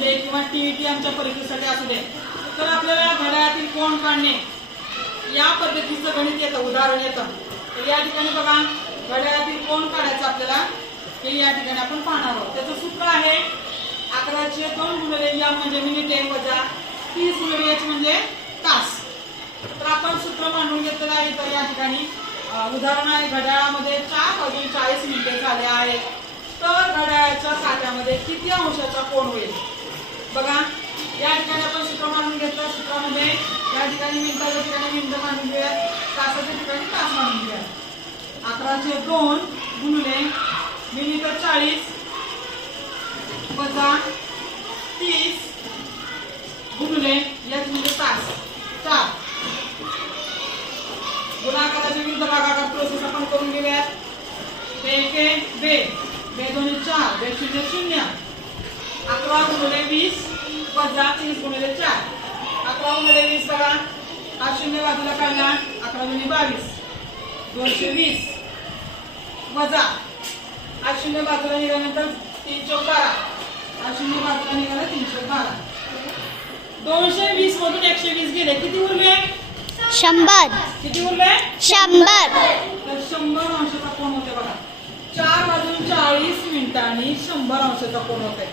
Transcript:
दे किंवा टीईटी आमच्या परीक्षेसाठी असू दे, तर आपल्याला घड्याळातील कोन काढणे या पद्धतीचं गणित येतं, उदाहरण येतं. तर या ठिकाणी बघा, घड्याळातील कोन काढायचं आपल्याला हे या ठिकाणी आपण पाहणार आहोत. त्याचं सूत्र आहे 11/2 गुणिले m म्हणजे मिनिटे वजा 30 गुणिले h म्हणजे तास. तर आपण सूत्र मांडून घेतलेलं आहे. तर या ठिकाणी उदाहरण आहे, घड्याळामध्ये 4:40 झाले आहेत, तर घड्याळाच्या काट्यामध्ये किती अंशाचा कोन होईल. बघा, या ठिकाणी आपण सूत्र मांडून घेतलं. सूत्रामध्ये या ठिकाणी मिनिटाच्या ठिकाणी मिनिट मांडून घेऊया, तासाच्या ठिकाणी तास मांडून घेऊया. 11/2 गुणिले मिनिट 40 वजा 30 गुणिले h म्हणजे तास 4. गुणाकाराच्या विरुद्ध भागाकार प्रोसेस आपण करून घेऊया. बे बे बे 2 4 बे 0 0. 11 गुणिले 20 वजा 30 गुणिले 4. 11 गुणिले 20 बघा, हा शून्य बाजूला काढला, 11 गुणिले 22 220 वजा हा शून्य बाजूला निघाल्यानंतर 3 चौक 12, हा शून्य बाजूला निघाला 3 चौक 12. 220 मधून 120 गेले, किती उरले? 100. किती उरले? 100. तर 100 अंशाचा कोन होते बघा. 4 वाजून 40 मिनिटांनी 100 अंशाचा कोन होते.